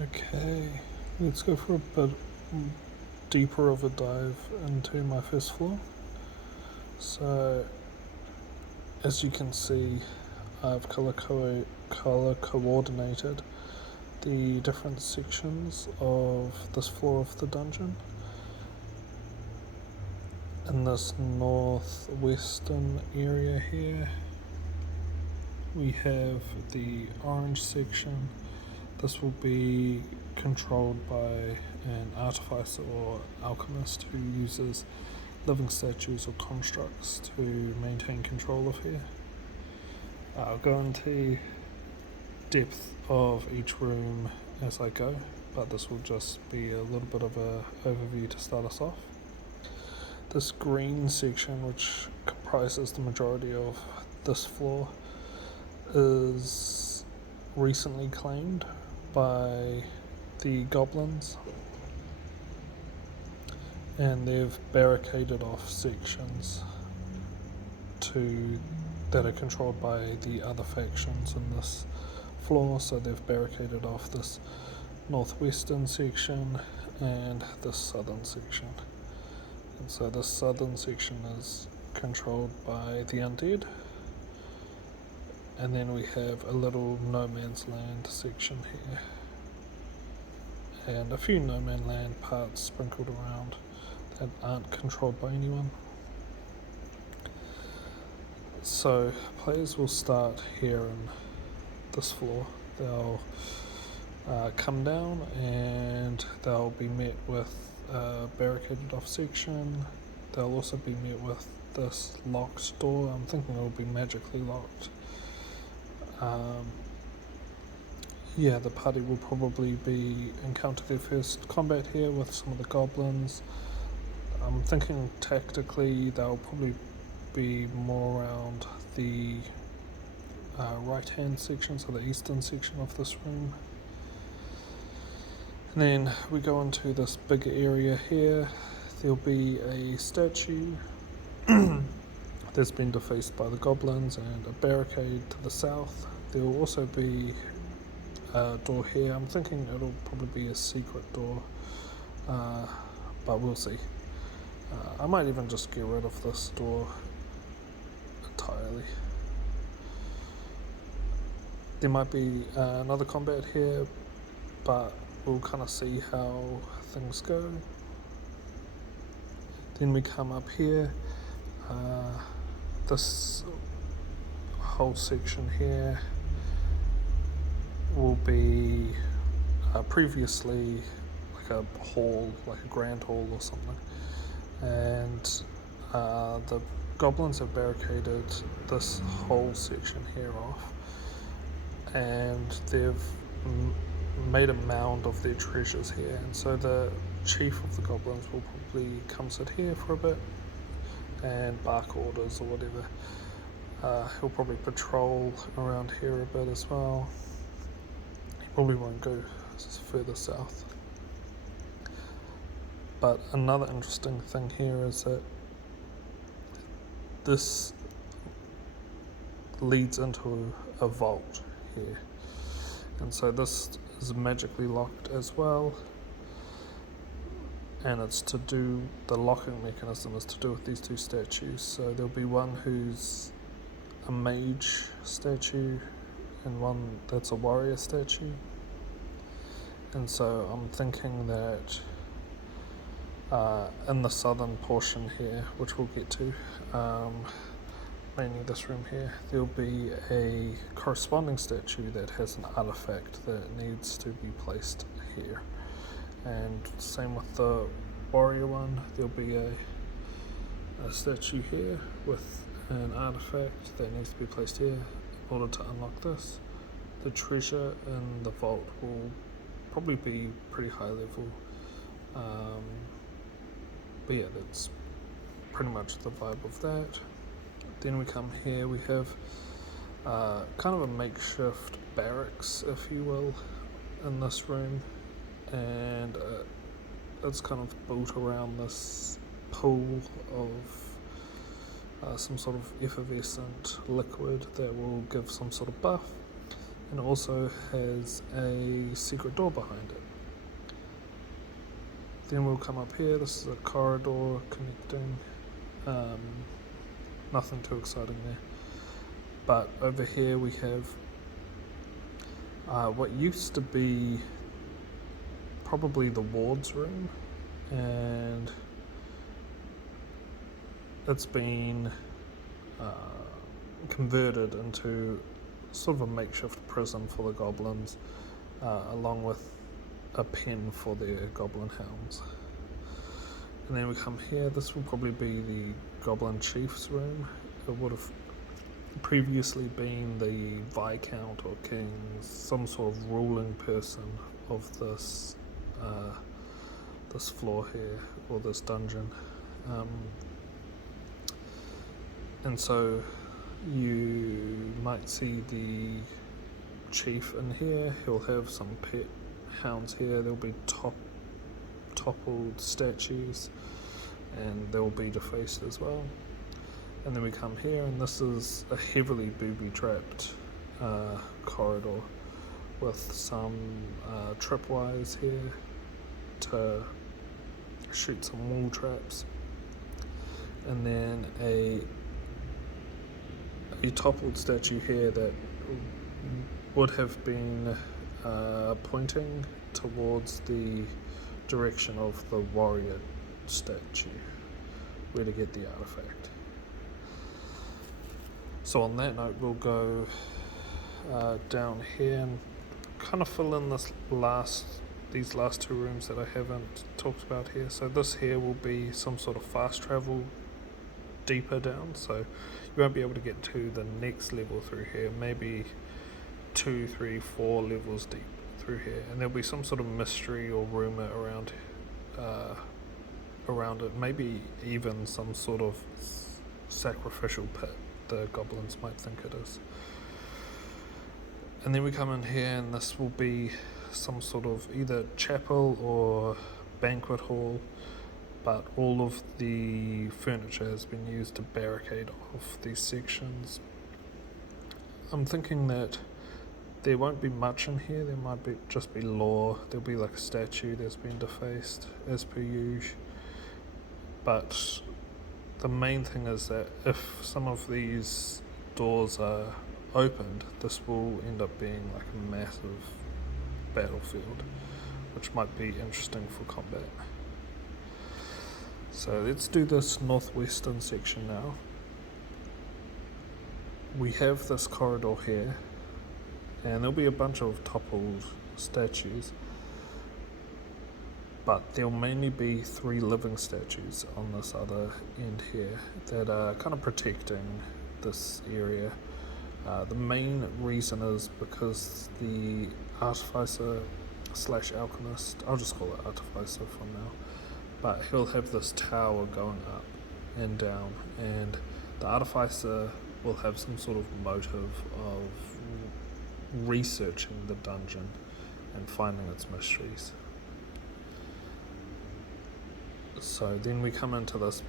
Okay, let's go for a bit deeper of a dive into my first floor. So, as you can see, I've color coordinated the different sections of this floor of the dungeon. In this northwestern area here, we have the orange section. This will be controlled by an artificer or alchemist who uses living statues or constructs to maintain control of here. I'll go into depth of each room as I go, but this will just be a little bit of an overview to start us off. This green section, which comprises the majority of this floor, is recently claimed by the goblins, and they've barricaded off sections that are controlled by the other factions in this floor. So they've barricaded off this northwestern section and this southern section. And so this southern section is controlled by the undead. And then we have a little no man's land section here. And a few no man's land parts sprinkled around that aren't controlled by anyone. So players will start here in this floor. They'll come down and they'll be met with a barricaded off section. They'll also be met with this locked door. I'm thinking it will be magically locked. The party will probably encounter their first combat here with some of the goblins. I'm thinking tactically they'll probably be more around the right hand section, so the eastern section of this room. And then we go into this bigger area here. There'll be a statue that's been defaced by the goblins and a barricade to the south. There will also be a door here. I'm thinking it'll probably be a secret door, but we'll see. I might even just get rid of this door entirely. There might be another combat here, but we'll kind of see how things go. Then we come up here. This whole section here will be previously like a hall, like a grand hall or something, and the goblins have barricaded this whole section here off, and they've made a mound of their treasures here, and so the chief of the goblins will probably come sit here for a bit and bark orders or whatever. He'll probably patrol around here a bit as well. He probably won't go further south. But another interesting thing here is that this leads into a vault here, and so this is magically locked as well, and it's to do, the locking mechanism is to do with these two statues. So there'll be one who's a mage statue and one that's a warrior statue, and so I'm thinking that in the southern portion here, which we'll get to, mainly this room here, there'll be a corresponding statue that has an artifact that needs to be placed here. And same with the warrior one, there'll be a statue here with an artifact that needs to be placed here in order to unlock this. The treasure in the vault will probably be pretty high level. But yeah, that's pretty much the vibe of that. Then we come here, we have kind of a makeshift barracks, if you will, in this room, and it's kind of built around this pool of some sort of effervescent liquid that will give some sort of buff, and also has a secret door behind it. Then we'll come up here. This is a corridor connecting. Nothing too exciting there. But over here we have what used to be probably the ward's room, and it's been converted into sort of a makeshift prison for the goblins, along with a pen for their goblin hounds. And then we come here. This will probably be the goblin chief's room. It would have previously been the viscount or king, some sort of ruling person of this this floor here, or this dungeon. And so you might see the chief in here. He'll have some pet hounds here. There'll be toppled statues, and they'll be defaced as well. And then we come here, and this is a heavily booby-trapped corridor with some tripwires here to shoot some wall traps, and then a toppled statue here that would have been pointing towards the direction of the warrior statue, where to get the artifact. So on that note, we'll go down here and kind of fill in these last two rooms that I haven't talked about here. So this here will be some sort of fast travel deeper down, so you won't be able to get to the next level through here, maybe 2, 3, 4 levels deep through here, and there'll be some sort of mystery or rumor around it, maybe even some sort of sacrificial pit the goblins might think it is. And then we come in here, and this will be some sort of either chapel or banquet hall, but all of the furniture has been used to barricade off these sections. I'm thinking that there won't be much in here. There might just be lore. There'll be like a statue that's been defaced as per usual, but the main thing is that if some of these doors are opened, this will end up being like a massive battlefield, which might be interesting for combat. So let's do this northwestern section now. We have this corridor here, and there'll be a bunch of toppled statues, but there'll mainly be 3 living statues on this other end here that are kind of protecting this area. The main reason is because the Artificer / alchemist, I'll just call it Artificer for now, but he'll have this tower going up and down, and the Artificer will have some sort of motive of researching the dungeon and finding its mysteries. So then we come into this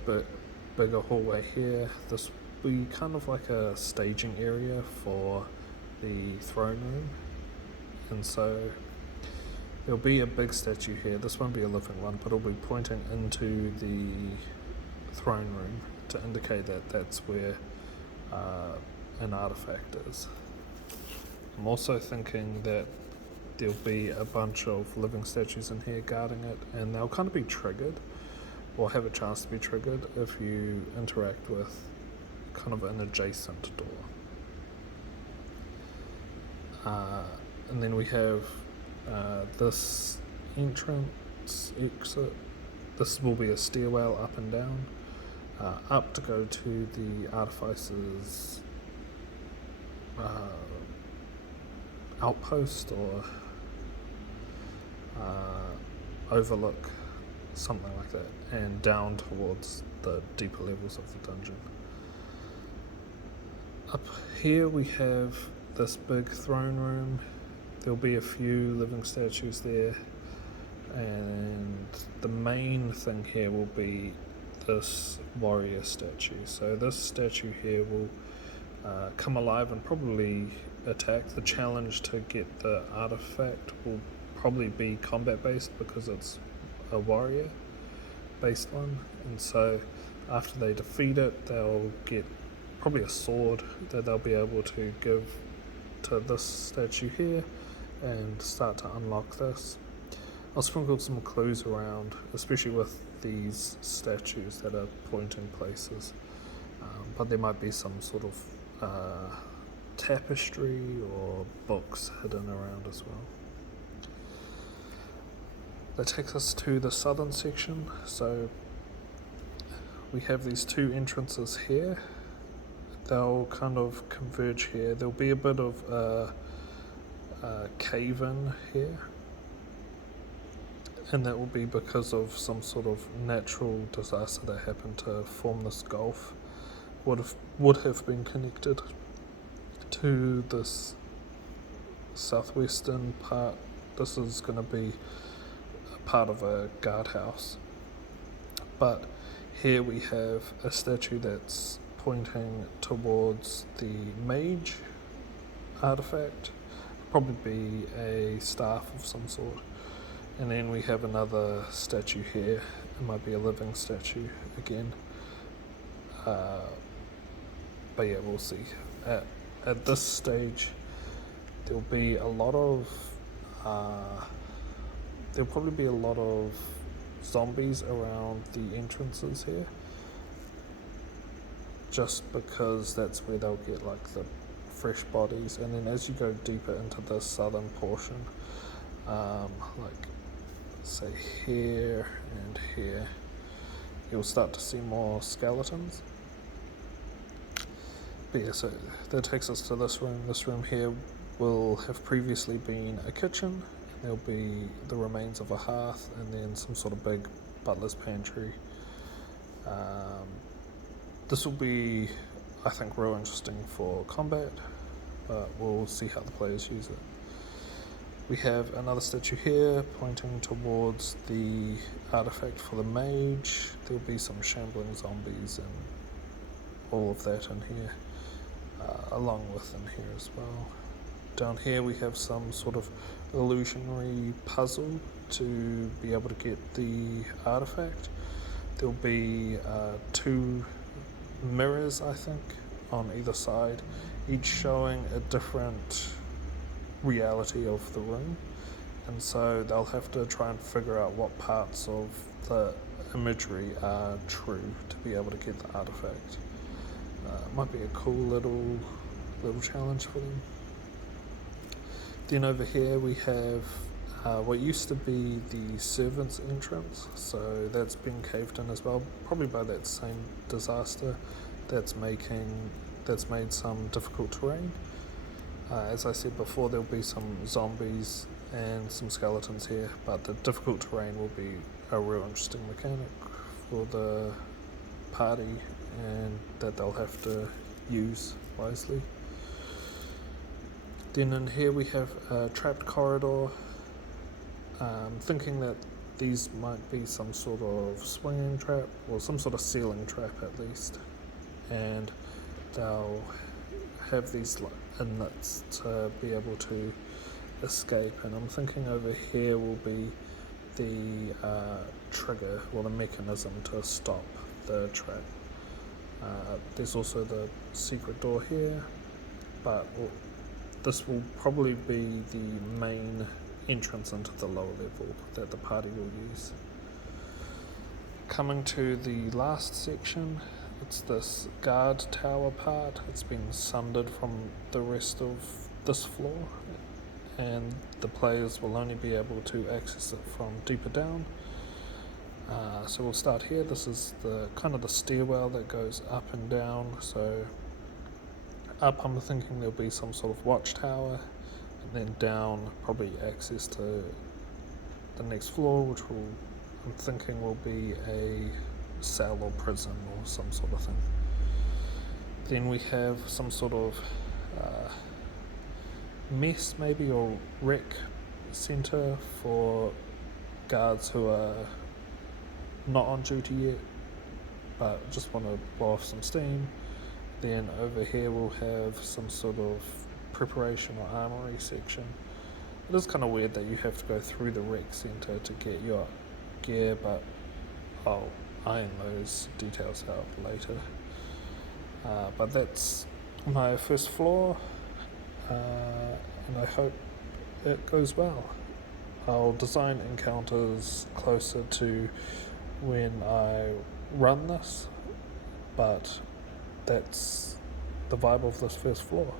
bigger hallway here. This will be kind of like a staging area for the throne room, and so there'll be a big statue here. This won't be a living one, but it'll be pointing into the throne room to indicate that that's where an artifact is. I'm also thinking that there'll be a bunch of living statues in here guarding it, and they'll kind of be triggered, or have a chance to be triggered, if you interact with kind of an adjacent door. And then we have this exit. This will be a stairwell up and down, up to go to the Artificer's outpost or overlook, something like that, and down towards the deeper levels of the dungeon. Up here we have this big throne room. There'll be a few living statues there, and the main thing here will be this warrior statue. So this statue here will come alive and probably attack. The challenge to get the artifact will probably be combat based because it's a warrior based one, and so after they defeat it, they'll get probably a sword that they'll be able to give to this statue here and start to unlock this. I'll sprinkle some clues around, especially with these statues that are pointing places, but there might be some sort of tapestry or books hidden around as well. That takes us to the southern section. So we have these two entrances here. They'll kind of converge here. There'll be a bit of a cave in here, and that will be because of some sort of natural disaster that happened to form this gulf. Would have been connected to this southwestern part. This is going to be a part of a guardhouse, but here we have a statue that's pointing towards the mage artifact, probably be a staff of some sort. And then we have another statue here. It might be a living statue again. But yeah, we'll see. At this stage, there'll be a lot of there'll probably be a lot of zombies around the entrances here, just because that's where they'll get like the fresh bodies. And then as you go deeper into the southern portion, like say here and here, you'll start to see more skeletons. But yeah, so that takes us to this room. This room here will have previously been a kitchen. There'll be the remains of a hearth and then some sort of big butler's pantry. This will be, I think, real interesting for combat, but we'll see how the players use it. We have another statue here pointing towards the artifact for the mage. There'll be some shambling zombies and all of that in here, along with in here as well. Down here we have some sort of illusionary puzzle to be able to get the artifact. There'll be two mirrors, I think, on either side, each showing a different reality of the room, and so they'll have to try and figure out what parts of the imagery are true to be able to get the artifact. Might be a cool little challenge for them. Then over here we have what used to be the servants' entrance, so that's been caved in as well, probably by that same disaster that's made some difficult terrain. As I said before, there'll be some zombies and some skeletons here, but the difficult terrain will be a real interesting mechanic for the party, and that they'll have to use wisely. Then in here we have a trapped corridor. Thinking that these might be some sort of swinging trap or some sort of ceiling trap at least, and they'll have these inlets to be able to escape. And I'm thinking over here will be the trigger or the mechanism to stop the trap. There's also the secret door here, but this will probably be the main entrance into the lower level that the party will use. Coming to the last section, it's this guard tower part. It's been sundered from the rest of this floor, and the players will only be able to access it from deeper down. So we'll start here. This is the kind of the stairwell that goes up and down. So up, I'm thinking there'll be some sort of watchtower, and then down probably access to the next floor, which I'm thinking will be a cell or prison or some sort of thing. Then we have some sort of mess maybe, or rec centre for guards who are not on duty yet but just want to blow off some steam. Then over here we'll have some sort of preparation or armory section. It is kind of weird that you have to go through the rec center to get your gear, but I'll iron those details out later. But that's my first floor, and I hope it goes well. I'll design encounters closer to when I run this, but that's the vibe of this first floor.